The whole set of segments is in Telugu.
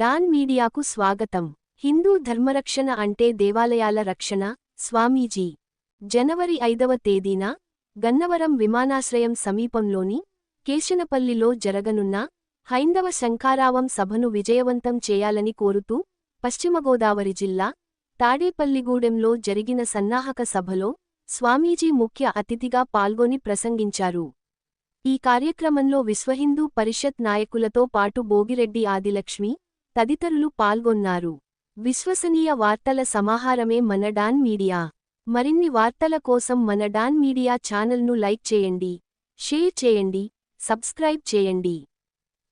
డాన్ మీడియాకు స్వాగతం. హిందూ ధర్మరక్షణ అంటే దేవాలయాల రక్షణ స్వామీజీ. జనవరి ఐదవ తేదీన గన్నవరం విమానాశ్రయం సమీపంలోని కేశనపల్లిలో జరగనున్న హైందవ శంఖారావం సభను విజయవంతం చేయాలని కోరుతూ పశ్చిమ గోదావరి జిల్లా తాడేపల్లిగూడెంలో జరిగిన సన్నాహక సభలో స్వామీజీ ముఖ్య అతిథిగా పాల్గొని ప్రసంగించారు. ఈ కార్యక్రమంలో విశ్వహిందూ పరిషత్ నాయకులతో పాటు బోగిరెడ్డి ఆదిలక్ష్మి తదితరులు పాల్గొన్నారు. విశ్వసనీయ వార్తల సమాహారమే మన డాన్ మీడియా. మరిన్ని వార్తల కోసం మన డాన్ మీడియా ఛానల్ను లైక్ చేయండి షేర్ చేయండి సబ్స్క్రైబ్ చేయండి.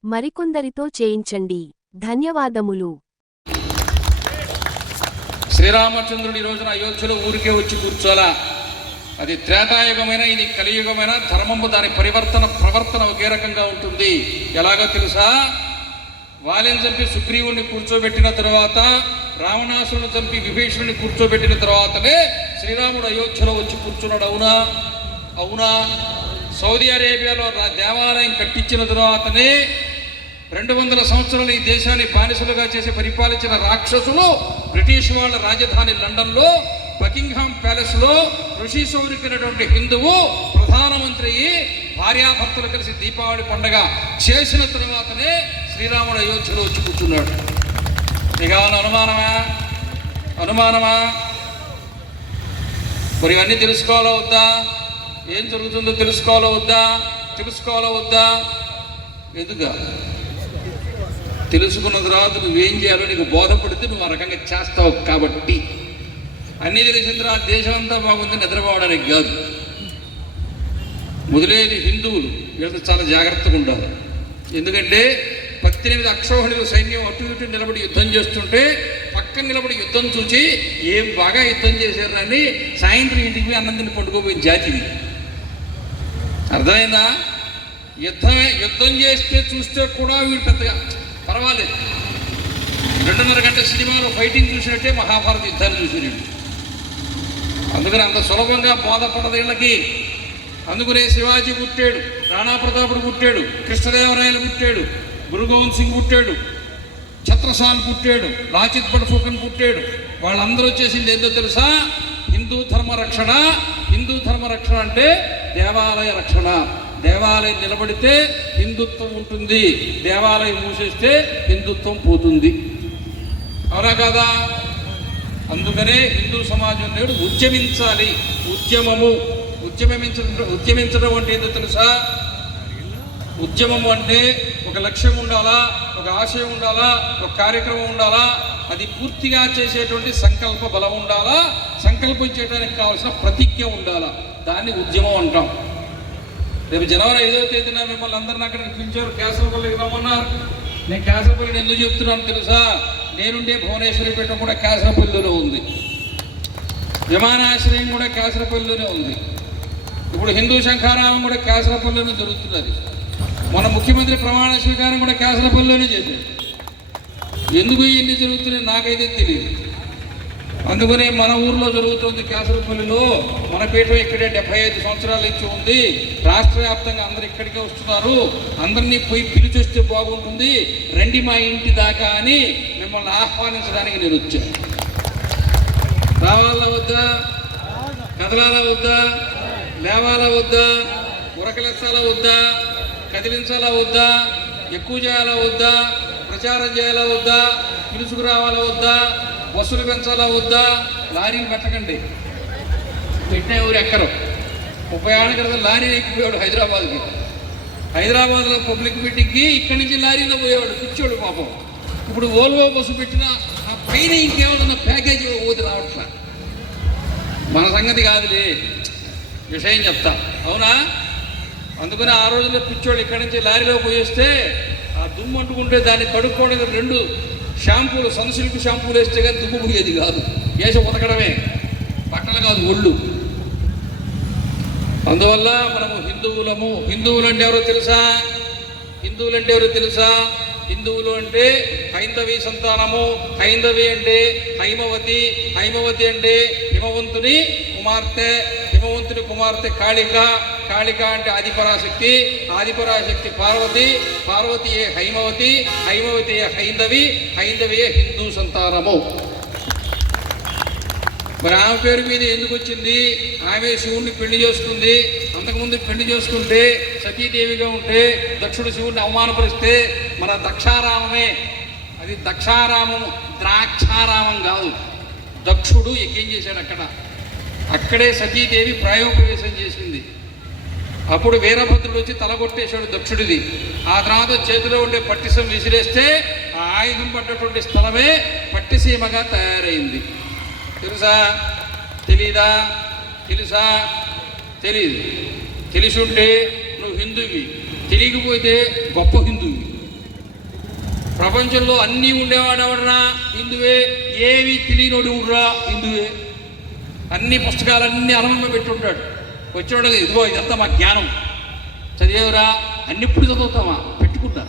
మరికొందరితో చేయించండి. ధన్యవాదములు. శ్రీరామచంద్రుడి రోజున అయోధ్యలో ఊరికే వచ్చి కూర్చోలా అది త్రేతాయుగమైన ఇది కలియుగమైన ధర్మము దాని పరివర్తన ప్రవర్తన ఒకే రకంగా ఉంటుంది. ఎలాగో తెలుసా? వాళ్ళని చంపి సుగ్రీవుణ్ణి కూర్చోబెట్టిన తర్వాత రావణాసురుని చంపి విభీషణుని కూర్చోబెట్టిన తర్వాతనే శ్రీరాముడు అయోధ్యలో వచ్చి కూర్చున్నాడు. అవునా? అవునా? సౌదీ అరేబియాలో రా- దేవాలయం కట్టించిన తర్వాతనే రెండు వందల సంవత్సరాలు ఈ దేశాన్ని బానిసలుగా చేసి పరిపాలించిన రాక్షసులు బ్రిటిష్ వాళ్ళ రాజధాని లండన్లో బకింగ్హామ్ ప్యాలెస్లో ఋషి సౌరికినటువంటి హిందువు ప్రధానమంత్రి అయ్యి భార్యాభర్తలు కలిసి దీపావళి పండగ చేసిన తర్వాతనే శ్రీరాముడు అయోధ్యలో వచ్చి కూర్చున్నాడు. ఇక అనుమానమా? అనుమానమా? మరి ఇవన్నీ తెలుసుకోవాలా వద్దా? ఏం జరుగుతుందో తెలుసుకోవాలా వద్దా? తెలుసుకోవాలా వద్దా? ఎదుగా తెలుసుకున్న తర్వాత నువ్వేం చేయాలో నీకు బోధపడితే నువ్వు ఆ రకంగా చేస్తావు కాబట్టి. అన్నీ తెలిసిన తర్వాత దేశం అంతా బాగుంది నిద్రపోవడానికి కాదు. మొదలేది హిందువులు వీళ్ళతో చాలా జాగ్రత్తగా ఉండాలి. ఎందుకంటే పద్దెనిమిది అక్షోహిణులు సైన్యం అటు ఇటు నిలబడి యుద్ధం చేస్తుంటే పక్కన నిలబడి యుద్ధం చూసి ఏం బాగా యుద్ధం చేశారని సాయంత్రం ఇంటికి పోయి అన్నం తిని జాతి అర్థమైందా? యుద్ధమే యుద్ధం చేస్తే చూస్తే కూడా వీడు పెద్దగా పర్వాలేదు. రెండున్నర గంట సినిమాలో ఫైటింగ్ చూసినట్టే మహాభారత యుద్ధాన్ని చూసినట్టు అందుకని అంత సులభంగా బోధపడదు వీళ్ళకి. శివాజీ పుట్టాడు రాణా ప్రతాపుడు పుట్టాడు కృష్ణదేవరాయలు పుట్టాడు గురు గోవింద్ సింగ్ పుట్టాడు ఛత్రసాల్ పుట్టాడు లాచిత్ బడఫుకన్ పుట్టాడు. వాళ్ళందరూ చేసింది ఏందో తెలుసా? హిందూ ధర్మ రక్షణ. హిందూ ధర్మ రక్షణ అంటే దేవాలయ రక్షణ. దేవాలయం నిలబడితే హిందుత్వం ఉంటుంది. దేవాలయం మూసేస్తే హిందుత్వం పోతుంది. అవునా కదా? అందుకనే హిందూ సమాజం నేడు ఉద్యమించాలి. ఉద్యమము. ఉద్యమించడం ఉద్యమించడం అంటే ఏంటో తెలుసా? ఉద్యమం అంటే ఒక లక్ష్యం ఉండాలా? ఒక ఆశయం ఉండాలా? ఒక కార్యక్రమం ఉండాలా? అది పూర్తిగా చేసేటువంటి సంకల్ప బలం ఉండాలా? సంకల్పం చేయడానికి కావాల్సిన ప్రతిజ్ఞ ఉండాలా? దాన్ని ఉద్యమం అంటాం. రేపు జనవరి ఐదవ తేదీన మిమ్మల్ని అందరిని అక్కడికి పిలిచారు. కేశవపల్లికి రమ్మన్నారు. నేను కేశవపల్లిని ఎందుకు చెప్తున్నాను తెలుసా? నేనుండే భువనేశ్వరిపేట కూడా కేశవపల్లిలో ఉంది. విమానాశ్రయం కూడా కేసరపల్లిలోనే ఉంది. ఇప్పుడు హిందూ శంఖారామం కూడా కేసరపల్లిలోనే జరుగుతున్నది. మన ముఖ్యమంత్రి ప్రమాణ స్వీకారం కూడా కేసరపల్లిలోనే చేశారు. ఎందుకు ఇవన్నీ జరుగుతున్నాయి నాకైతే తెలియదు అందుకనే మన ఊర్లో జరుగుతుంది కేసరపల్లిలో మన పీఠం ఇక్కడే డెబ్బై ఐదు సంవత్సరాల నుంచి ఉంది. రాష్ట్ర వ్యాప్తంగా అందరు ఇక్కడికే వస్తున్నారు. అందరినీ పోయి పిలిచొస్తే బాగుంటుంది. రండి మా ఇంటి దాకా అని మిమ్మల్ని ఆహ్వానించడానికి నేను వచ్చాను రావాలా వద్దా? కదలాలా వద్దా? లేవాలా వద్దా? ఉరకలెత్తాలా వద్దా? కదిలించాలా వద్దా? ఎక్కువ చేయాలా వద్దా? ప్రచారం చేయాలా వద్దా? పిలుచుకురావాలా వద్దా? బస్సులు పెంచాలా వద్దా? లారీలు పెట్టకండి పెట్టిన ఎవరు ఎక్కరు. ముప్పై ఏళ్ళ క్రితం లారీ ఎక్కిపోయాడు హైదరాబాద్కి. హైదరాబాద్లో పబ్లిక్ మీటింగ్కి ఇక్కడి నుంచి లారీలో పోయేవాడు పిచ్చోడు పాపం. ఇప్పుడు ఓల్వో బస్సు పెట్టిన ఆ పైన ఇంకేమన్నా ప్యాకేజ్ పోతే రావట్లా? మన సంగతి కాదులే. విషయం చెప్తా. అవునా? అందుకని ఆ రోజుల్లో పిచ్చోళ్ళు ఇక్కడి నుంచి లారీలో పోయేస్తే ఆ దుమ్ము అంటుకుంటే దాన్ని కడుక్కోవడానికి రెండు షాంపూలు సన్సిల్క్ షాంపూలు వేస్తే కానీ దుమ్ము పోయేది కాదు. వేసి ఉతకడమే బట్టలు కాదు ఒళ్ళు. అందువల్ల మనము హిందువులము. హిందువులు అంటే ఎవరో తెలుసా? హిందువులు అంటే ఎవరో తెలుసా? హిందువులు అంటే హైందవి సంతానము. హైందవి అంటే హైమవతి. హైమవతి అంటే హిమవంతుని కుమార్తె. హిమవంతుని కుమార్తె కాళిక. కాళిక అంటే ఆదిపరాశక్తి. ఆదిపరాశక్తి పార్వతి. పార్వతియే హైమవతి. హైమవతియే హైందవి. హైందవియే హిందూ సంతానము. మరి ఆమె పేరు మీద ఎందుకు వచ్చింది? ఆమె శివుణ్ణి పెళ్ళి చేసుకుంది. అంతకుముందు పెళ్ళి చేసుకుంటే సతీదేవిగా ఉంటే దక్షుడు శివుణ్ణి అవమానపరిస్తే మన దక్షారామమే. అది దక్షారామము ద్రాక్షారామం కాదు. దక్షుడు యజ్ఞం చేశాడు అక్కడ. అక్కడే సతీదేవి ప్రాయోపవేశం చేసింది. అప్పుడు వీరభద్రుడు వచ్చి తలగొట్టేశాడు దక్షుడిది. ఆ తర్వాత చేతిలో ఉండే పట్టిసం విసిరేస్తే ఆ ఆయుధం పడ్డటువంటి స్థలమే పట్టిసీమగా తయారైంది. తెలుసా? తెలీదా? తెలుసా? తెలీదు. తెలిసుంటే నువ్వు హిందువి తెలియకపోతే గొప్ప హిందువి ప్రపంచంలో అన్నీ ఉండేవాడు ఎవడరా హిందువే. ఏవి తెలియనోడు ఎవడురా హిందువే. అన్ని పుస్తకాలన్నీ అలమంలో పెట్టుంటాడు. వచ్చాడు ఇదిగో ఇదంతా మా జ్ఞానం. చదివేవరా? అన్నిప్పుడు చదువుతామా పెట్టుకుంటా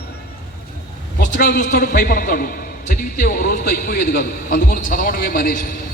పుస్తకాలు చూస్తాడు భయపడతాడు. చదివితే ఒక రోజుతో అయిపోయేది కాదు. అందుకని చదవడమే మానేశాడు